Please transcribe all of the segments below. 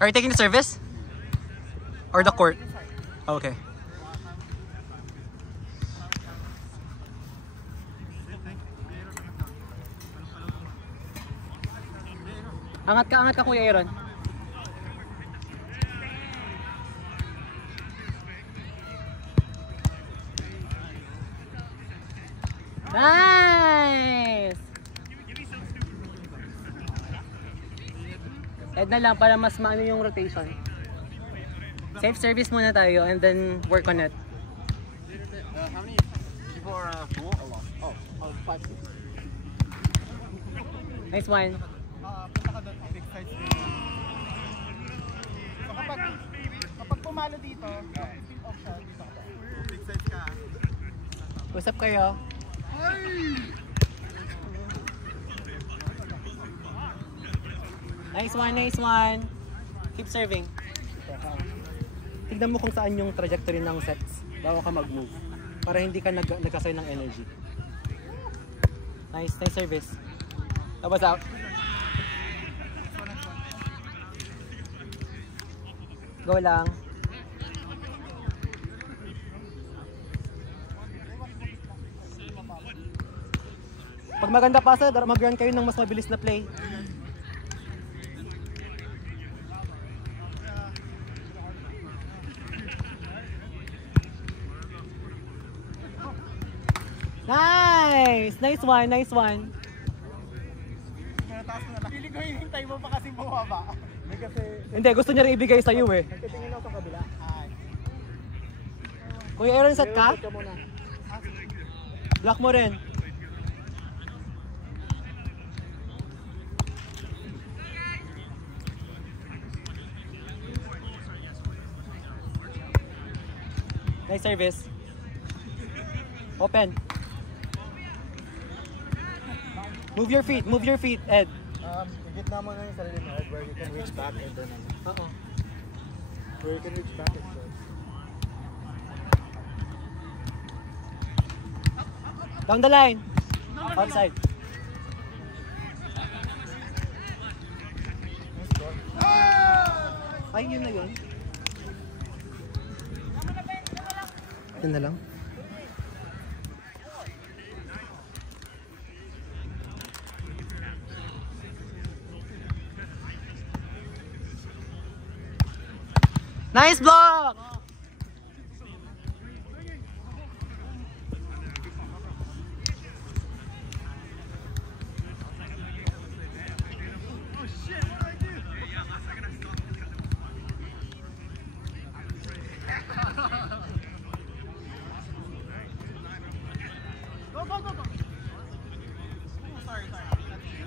Are you taking the service? Or the court? Okay. Angat ka Kuya Aaron. Nice! Ed na lang para mas maano yung rotation. Safe service muna tayo and then work on it. How many people are full? Oh, 5. Nice one. Punta ka doon, big sides din. So kapag pumalo dito, spin off siya, dito ka. Big sides ka. What's up kayo? Nice one. Keep serving. Tignan mo kung saan yung trajectory ng sets bago ka mag-move. Para hindi ka nagkasay ng energy. Nice service. Tapos out. Go lang. Pag maganda pasa, mag-run kayo ng mas mabilis na play. Nice one. Feeling ko hinihintay mo pa kasi bumaba. Hindi, gusto niya rin ibigay sa'yo eh. Nagtitingin ako sa kabila. Kuya Aaron, set ka? Block mo rin. Nice service. Open. Move your feet, Ed. Gitna mo na yung sarili mo, Ed, where you can reach back and then where you can reach back and then Down the line. Outside. Ay, yun na yun. Yun na lang. Nice block!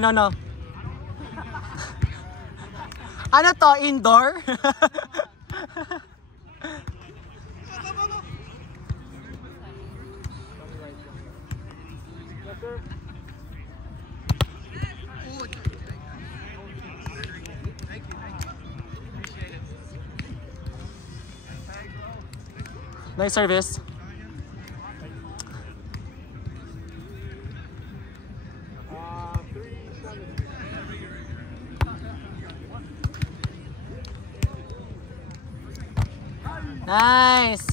No. Ano to? Indoor? Nice service. Nice.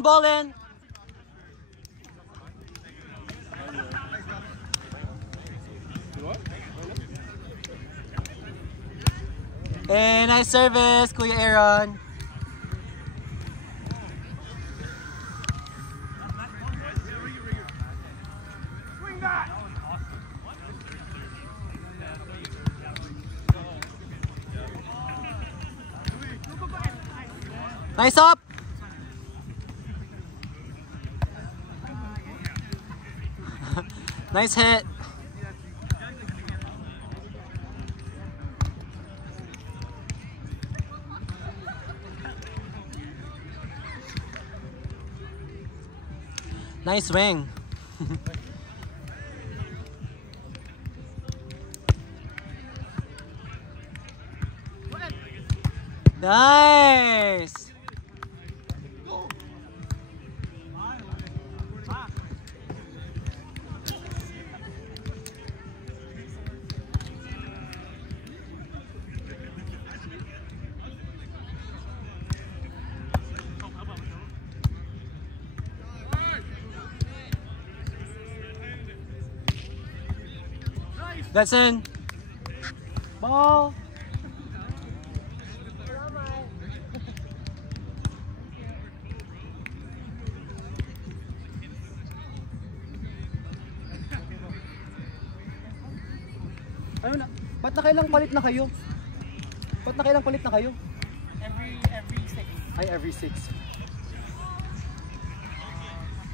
Ball in. Eh, nice service, Kuya Aaron. Nice up. Nice hit. Nice swing. Nice. That's in. Ball. Ano na? Ba't nakailang palit na kayo? Ba't nakailang palit na kayo? Every 6. Ay, every 6.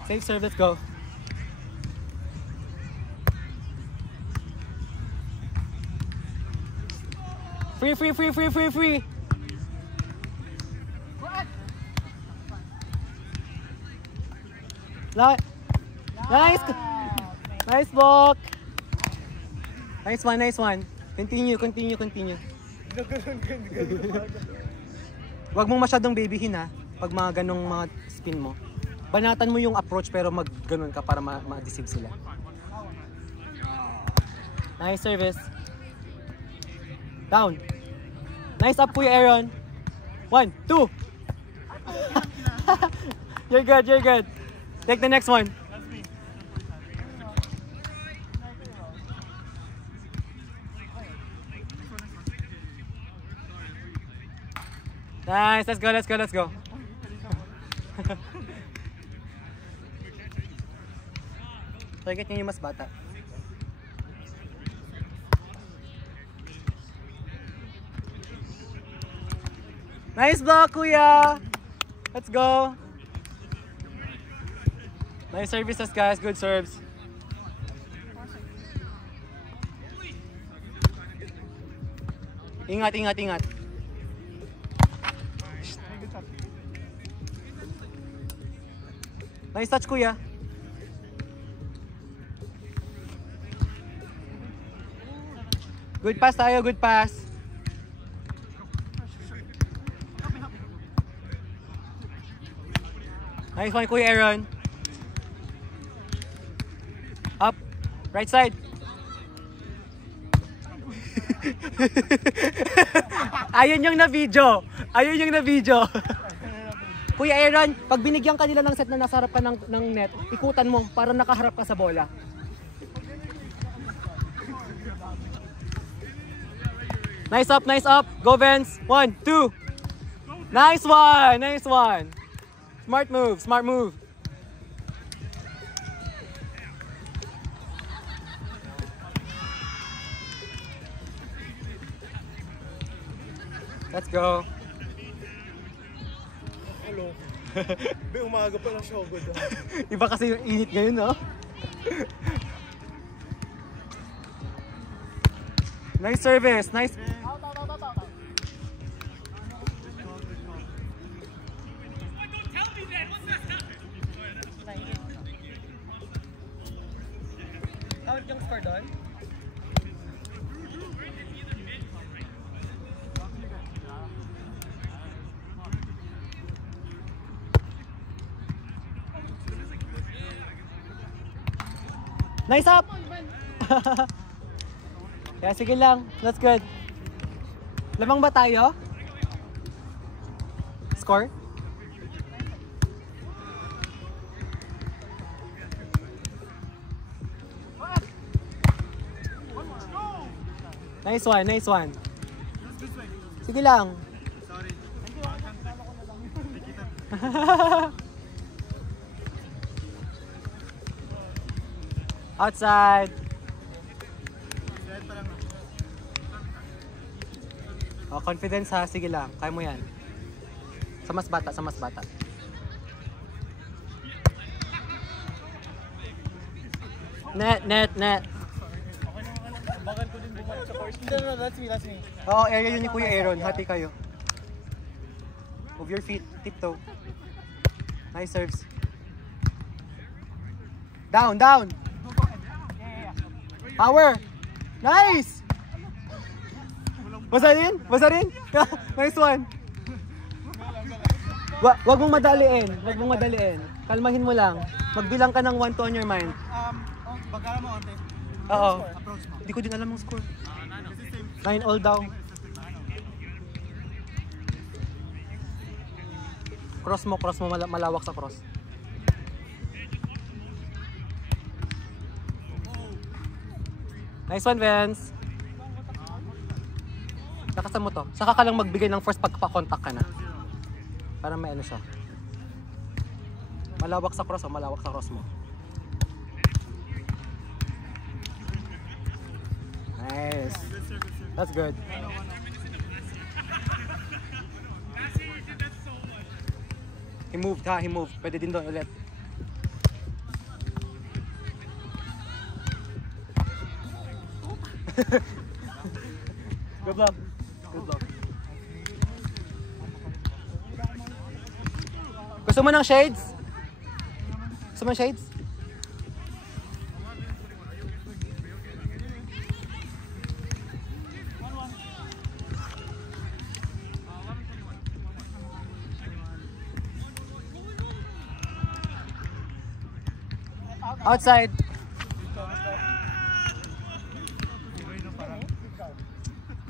Safe service, go. Free. What? Nice! Nice block! Nice one. Continue. Huwag mong masyadong babyhin ha, pag mga ganong mga spin mo. Banatan mo yung approach pero mag-ganon ka para ma-deceive sila. Nice service. Down. Nice up, Kuya Aaron. 1, 2. You're good. Take the next one. Nice, let's go. Target niyo yung mas bata. Nice block, Kuya! Let's go! Nice services, guys. Good serves. Ingat. Nice touch, Kuya. Good pass tayo, good pass. Nice one, Kuya Aaron. Up, right side. Ayun yung na-video. Kuya Aaron, pag binigyan ka nila ng set na nasa harap ka ng net, ikutan mo para nakaharap ka sa bola. Nice up. Go, Vince. 1, 2. Nice one. Smart move. Let's go. Hello. Umaga pa lang siya agad. Iba kasi yung init ngayon, no? Nice service. Nice. Out. Tawag yung score doon? Nice up! Kaya sige lang, that's good. Lamang ba tayo? Score? Nice one. Sige lang. Outside. Oh, confidence ha, sige lang. Kaya mo yan. Sa mas bata. Net. Bakit ko din bumalik sa course? No, that's me. Oo, area yun ni Kuya Aaron. Hati kayo. Move your feet. Tiptoe. Nice serves. Down. Power. Nice! Basa rin? Nice one. Wag mong madaliin. Kalmahin mo lang. Magbilang ka ng 1 to on your mind. Bagala mo, ante. Oo. Hindi ko din alam ang score. 9 all daw. Cross mo, malawak sa cross. Nice one, Vince. Lakasan mo to. Saka ka lang magbigay ng first pagpa-contact ka na. Para may ano siya. Malawak sa cross, malawak sa cross mo. Nice. That's good. He moved ha, he moved. Pwede din doon ulit. Good luck. Good luck. Gusto mo ng shades? Gusto mo ng shades? Outside.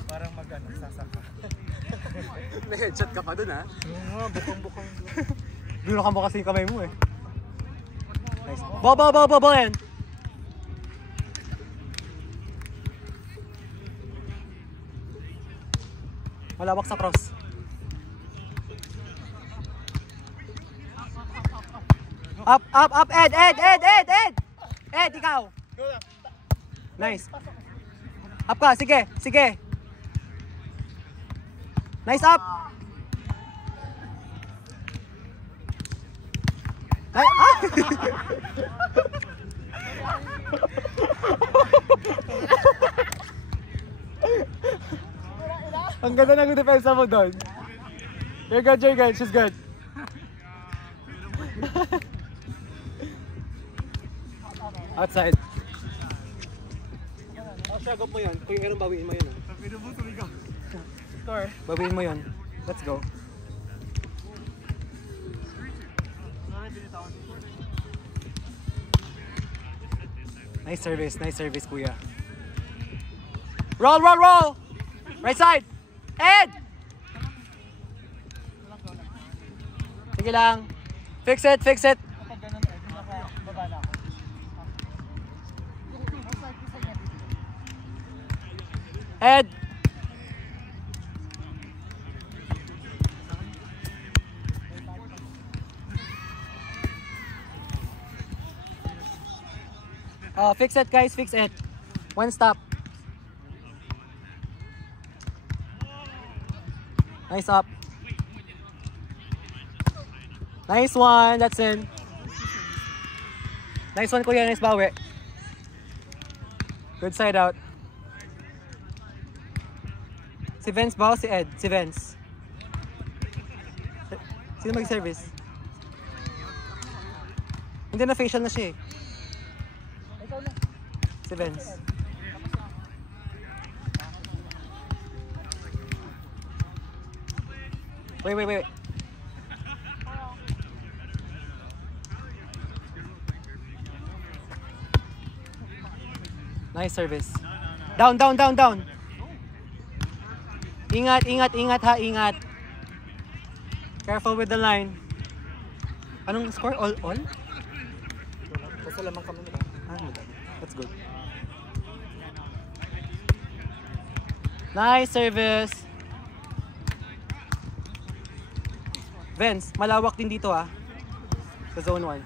Parang mag-ano, sasaka. May-headshot ka pa dun ha? Oo nga, bukang-bukang. Binukan mo kasi yung kamay mo eh. Nice. Bo yan. Malawak sa cross. Up, Ed! Ed, ikaw! Nice. Up ka, sige. Nice up! Ang ganda ng depensa mo doon. You're good. She's good. Outside. Shagop mo yun. Kung yung erong bawiin mo yun. Score. Bawiin mo yun. Let's go. Nice service, kuya. Roll! Right side! Ed! Sige lang. Fix it! Kapag ganun, baba na ako. Ed! Fix it, guys. Fix it. One stop. Nice up. Nice one. That's in. Nice one, kuya. Nice bawi. Good side out. Si Vince ba o si Ed? Si Vince. Sino mag-service? Hindi na facial na siya eh. Si Vince. Wait. Nice service. Down. Ingat ha, ingat. Careful with the line. Anong score? All? Basta lamang kami nila. That's good. Nice service. Vince, malawak din dito ah. Sa zone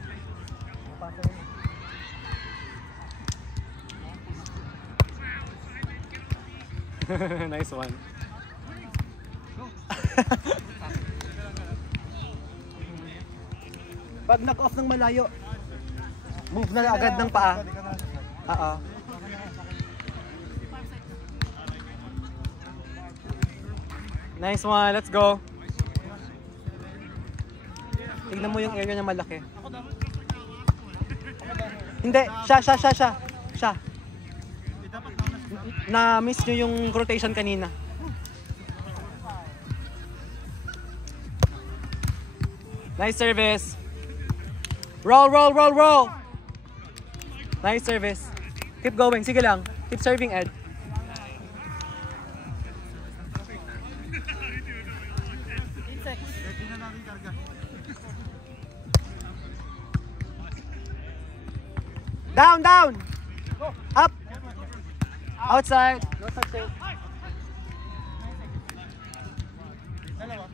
1. Nice one. Pag knock-off ng malayo, move na agad ng paa. Oo. Nice one, let's go. Tignan mo yung area niya malaki. Hindi, siya. Na-miss nyo yung rotation kanina. Nice service. Roll. Nice service. Keep going. Sige lang. Keep serving, Ed. Down. Up. Outside. No touching. Dalawa.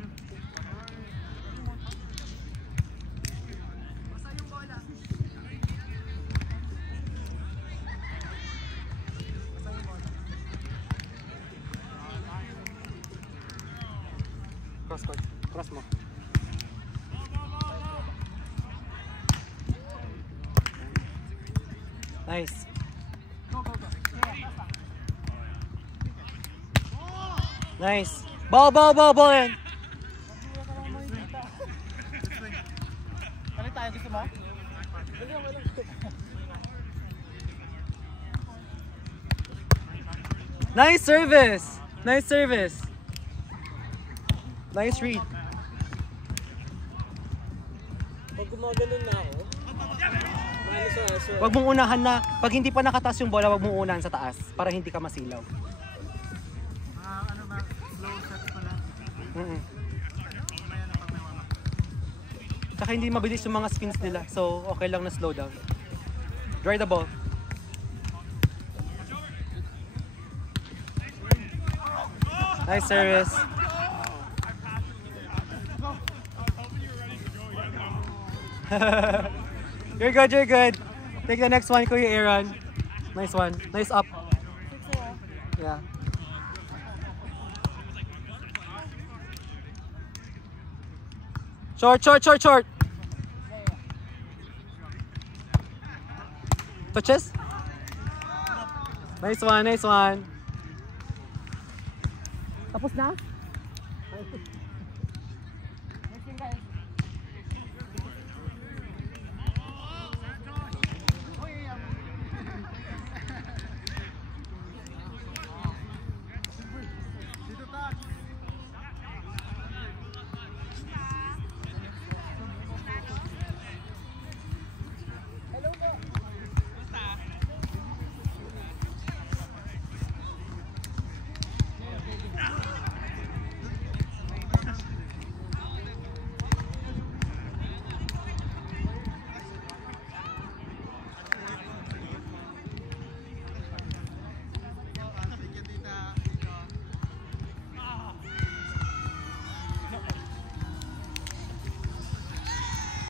Cross court. Cross mo. Nice. Nice. Ball in. Ano tayo? Gusto mo? Nice service. Nice service. Nice read. Pag gumaganon na ako, Wag mong unahan na. Pag hindi pa nakataas yung bola, wag mong unahan sa taas para hindi ka masilaw. ano ba? Slow shots pala. Tsaka hindi mabilis yung mga spins nila. So, okay lang na slow down. Dry the ball. Nice service. You're good, you're good. Take the next one, Kuya Aaron. Nice one. Nice up. Yeah. Short. Touches? Nice one. Tapos na?